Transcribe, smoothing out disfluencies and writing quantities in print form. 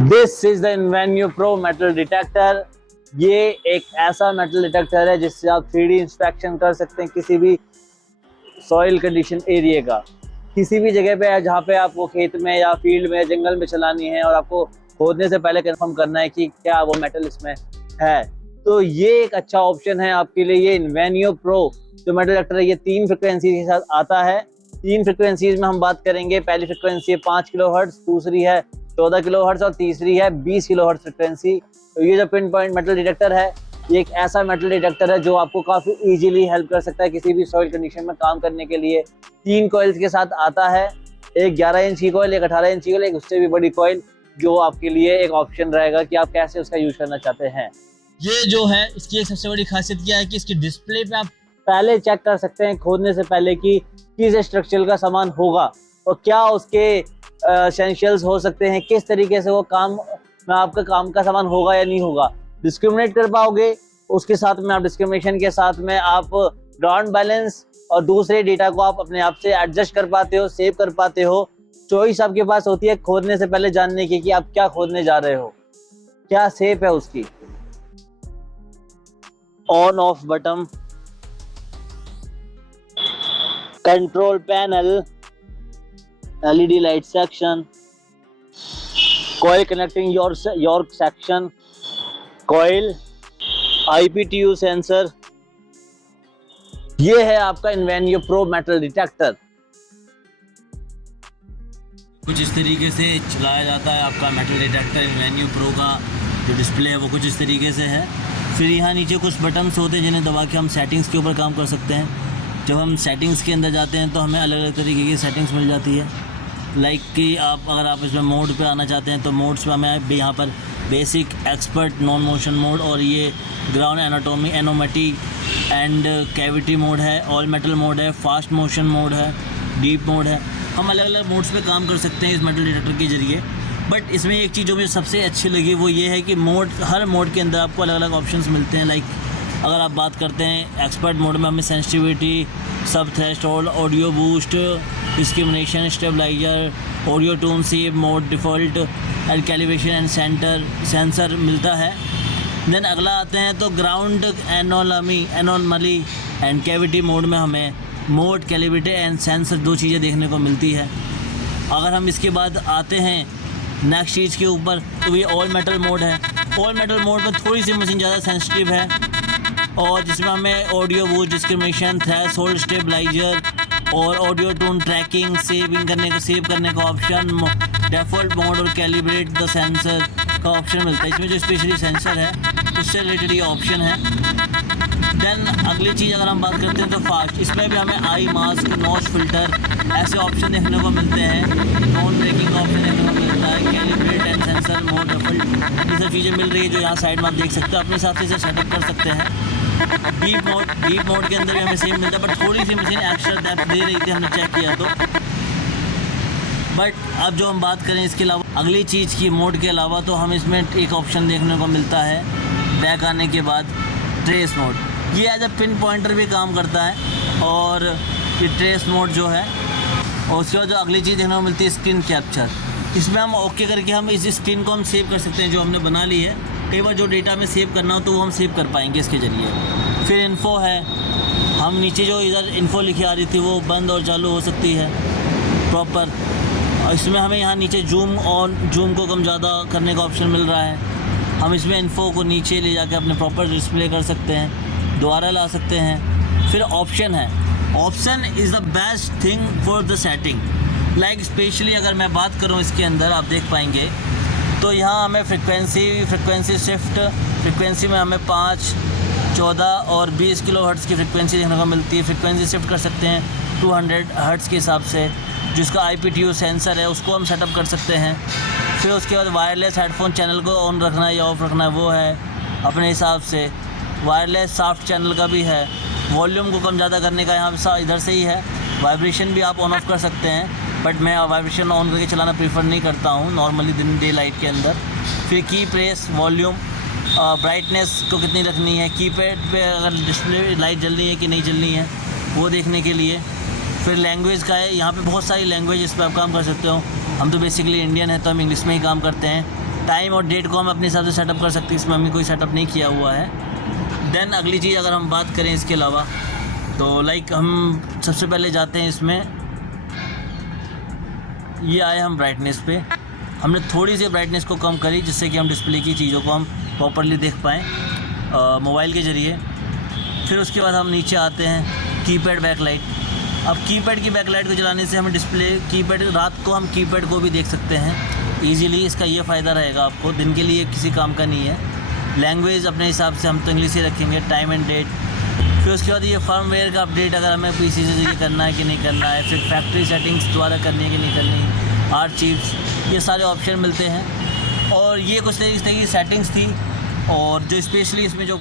This is the Invenue pro metal detector. ये एक ऐसा मेटल डिटेक्टर है जिससे आप 3D इंस्पेक्शन कर सकते हैं किसी भी सॉइल कंडीशन एरिया का, किसी भी जगह पे जहाँ पे आपको खेत में या फील्ड में जंगल में चलानी है और आपको खोदने से पहले कंफर्म करना है कि क्या वो मेटल इसमें है, तो ये एक अच्छा ऑप्शन है आपके लिए। ये इन्वेन्यू प्रो जो मेटल डिटेक्टर है ये 3 फ्रिक्वेंसी के साथ आता है। 3 फ्रिक्वेंसीज में हम बात करेंगे। पहली फ्रिक्वेंसी है 5 किलोहर्ट्ज, दूसरी है 14 किलोहर्ट्ज और तीसरी है 20 किलोहर्ट्ज फ्रिक्वेंसी। तो ये जो पिन पॉइंट मेटल डिटेक्टर है ये एक ऐसा मेटल डिटेक्टर है जो आपको काफ़ी इजीली हेल्प कर सकता है किसी भी सॉइल कंडीशन में काम करने के लिए। 3 कॉइल्स के साथ आता है, एक 11 इंच की कॉइल, एक 18 इंच की कॉइल, एक उससे भी बड़ी कॉइल, जो आपके लिए एक ऑप्शन रहेगा कि आप कैसे उसका यूज करना चाहते हैं। ये जो है इसकी एक सबसे बड़ी खासियत क्या है कि इसकी डिस्प्ले पे आप पहले चेक कर सकते हैं खोदने से पहले कि किस स्ट्रक्चर का सामान होगा और क्या उसके एसेंशियल्स हो सकते हैं, किस तरीके से वो काम में आपका काम का सामान होगा या नहीं होगा, डिस्क्रिमिनेट कर पाओगे। उसके साथ में आप डिस्क्रिमिनेशन के साथ में आप ग्राउंड बैलेंस और दूसरे डेटा को आप अपने आप से एडजस्ट कर पाते हो, सेव कर पाते हो। चॉइस आपके पास होती है खोदने से पहले जानने की कि आप क्या खोदने जा रहे हो, क्या शेप है उसकी। On off button, control panel, LED light section, coil connecting your section, coil, IPTU sensor. ये है आपका इन्वेन्यू प्रो मेटल डिटेक्टर। कुछ इस तरीके से चलाया जाता है आपका मेटल डिटेक्टर। इन्वेन्यू प्रो का जो डिस्प्ले है वो कुछ इस तरीके से है। फिर यहाँ नीचे कुछ बटन्स होते हैं जिन्हें दबा के हम सेटिंग्स के ऊपर काम कर सकते हैं। जब हम सेटिंग्स के अंदर जाते हैं तो हमें अलग अलग तरीके की सेटिंग्स मिल जाती है। लाइक कि अगर आप इसमें मोड पे आना चाहते हैं तो मोड्स पे हमें यहाँ पर basic, expert, non motion mode और ये ग्राउंड एनाटॉमी, एनोमेटी एंड कैविटी मोड है, ऑल मेटल मोड है, फास्ट मोशन मोड है, डीप मोड है। हम अलग अलग मोड्स पे काम कर सकते हैं इस मेटल डिटेक्टर के ज़रिए। बट इसमें एक चीज़ जो मुझे सबसे अच्छी लगी वो ये है कि हर मोड के अंदर आपको अलग अलग ऑप्शंस मिलते हैं। लाइक अगर आप बात करते हैं एक्सपर्ट मोड में हमें सेंसिटिविटी, सब threshold, audio boost, discrimination, stabilizer, audio tone, save mode, default and calibration and sensor मिलता है। देन अगला आते हैं तो ground anomaly and cavity mode में हमें मोड, कैलिब्रेटर एंड सेंसर 2 चीज़ें देखने को मिलती है। अगर हम इसके बाद आते हैं नेक्स्ट चीज़ के ऊपर तो ये ऑल मेटल मोड है। ऑल मेटल मोड में थोड़ी सी मशीन ज़्यादा सेंसिटिव है और जिसमें हमें audio boost, discrimination, threshold, stabilizer और ऑडियो टून ट्रैकिंग, सेव करने का ऑप्शन, डिफ़ॉल्ट मोड और कैलिब्रेट द सेंसर का ऑप्शन मिलता है। इसमें जो स्पेशली सेंसर है उससे रिलेटेड ये ऑप्शन है। देन अगली चीज़ अगर हम बात करते हैं तो फास्ट, इसमें भी हमें आई मास्क, नॉच फिल्टर ऐसे ऑप्शन देखने को मिलते हैं। नॉन ब्रेकिंग का ऑप्शन देखने को मिलता है, calibrate and sensor mode, ruffled, ये सब चीज़ें मिल रही है जो यहाँ साइड में आप देख सकते हो। अपने हिसाब से इसे सेटअप कर सकते हैं। डीप मोड के अंदर भी हमें सेम मिलता है बट थोड़ी सी मशीन एक्स्ट्रा डेप्थ दे रही थी, हमने चेक किया तो। बट अब जो हम बात करें इसके अलावा अगली चीज़ की मोड के अलावा तो हम इसमें एक ऑप्शन देखने को मिलता है बैक आने के बाद, ट्रेस मोड। ये एज अ पिन पॉइंटर भी काम करता है और ये ट्रेस मोड जो है। और उसके बाद जो अगली चीज़ देखने को मिलती है स्क्रीन कैप्चर। इसमें हम ओके करके हम इस स्क्रीन को हम सेव कर सकते हैं जो हमने बना ली है। कई बार जो डेटा में सेव करना हो तो वो हम सेव कर पाएंगे इसके ज़रिए। फिर इन्फो है, हम नीचे जो इधर इन्फो लिखी आ रही थी वो बंद और चालू हो सकती है प्रॉपर। और इसमें हमें यहाँ नीचे जूम को कम ज़्यादा करने का ऑप्शन मिल रहा है। हम इसमें इन्फो को नीचे ले जाकर अपने प्रॉपर डिस्प्ले कर सकते हैं, दोबारा ला सकते हैं। फिर ऑप्शन है, option is the best thing for the setting. Like specially अगर मैं बात करूँ इसके अंदर आप देख पाएंगे तो यहाँ हमें फ्रिक्वेंसी शिफ्ट, फ्रिक्वेंसी में हमें 5, 14 और 20 किलोहर्ट्ज़ की फ्रिक्वेंसी देखने को मिलती है। फ्रिक्वेंसी शिफ्ट कर सकते हैं 200 हर्ट्ज़ के हिसाब से। जिसका IPTU सेंसर है उसको हम सेटअप कर सकते हैं। फिर उसके बाद वायरलेस हेडफोन चैनल को ऑन रखना है या ऑफ रखना है वो है अपने हिसाब से। वायरलेस सॉफ्ट चैनल का भी है। वॉल्यूम को कम ज़्यादा करने का यहाँ इधर से ही है। वाइब्रेशन भी आप ऑन ऑफ कर सकते हैं बट मैं वाइब्रेशन ऑन करके चलाना प्रीफर नहीं करता हूँ नॉर्मली डे लाइट के अंदर। फिर की प्रेस, वॉल्यूम, ब्राइटनेस को कितनी रखनी है, कीपैड पे अगर डिस्प्ले लाइट जल रही है कि नहीं जलनी है वो देखने के लिए। फिर लैंग्वेज का है, यहाँ पे बहुत सारी लैंग्वेज इस पर आप काम कर सकते हो। हम तो बेसिकली इंडियन है तो हम इंग्लिश में ही काम करते हैं। टाइम और डेट को हम अपने हिसाब से सेटअप कर सकते हैं, इसमें हमने कोई सेटअप नहीं किया हुआ है। देन अगली चीज़ अगर हम बात करें इसके अलावा, तो लाइक हम सबसे पहले जाते हैं इसमें, ये आए हम ब्राइटनेस पे, हमने थोड़ी सी ब्राइटनेस को कम करी जिससे कि हम डिस्प्ले की चीज़ों को हम प्रॉपरली देख पाएँ मोबाइल के ज़रिए। फिर उसके बाद हम नीचे आते हैं कीपैड बैकलाइट। अब कीपैड की बैकलाइट को जलाने से हमें डिस्प्ले कीपैड, रात को हम कीपैड को भी देख सकते हैं ईजिली। इसका ये फ़ायदा रहेगा आपको, दिन के लिए किसी काम का नहीं है। लैंग्वेज अपने हिसाब से हम तो इंग्लिश ही रखेंगे, टाइम एंड डेट। फिर उसके बाद ये फर्मवेयर का अपडेट अगर हमें पीसी से ये करना है कि नहीं करना है, फिर फैक्ट्री सेटिंग्स द्वारा करनी है कि नहीं करनी, आर्चीव्स, ये सारे ऑप्शन मिलते हैं। और ये कुछ तरीके की सेटिंग्स थी, और जो स्पेशली इसमें जो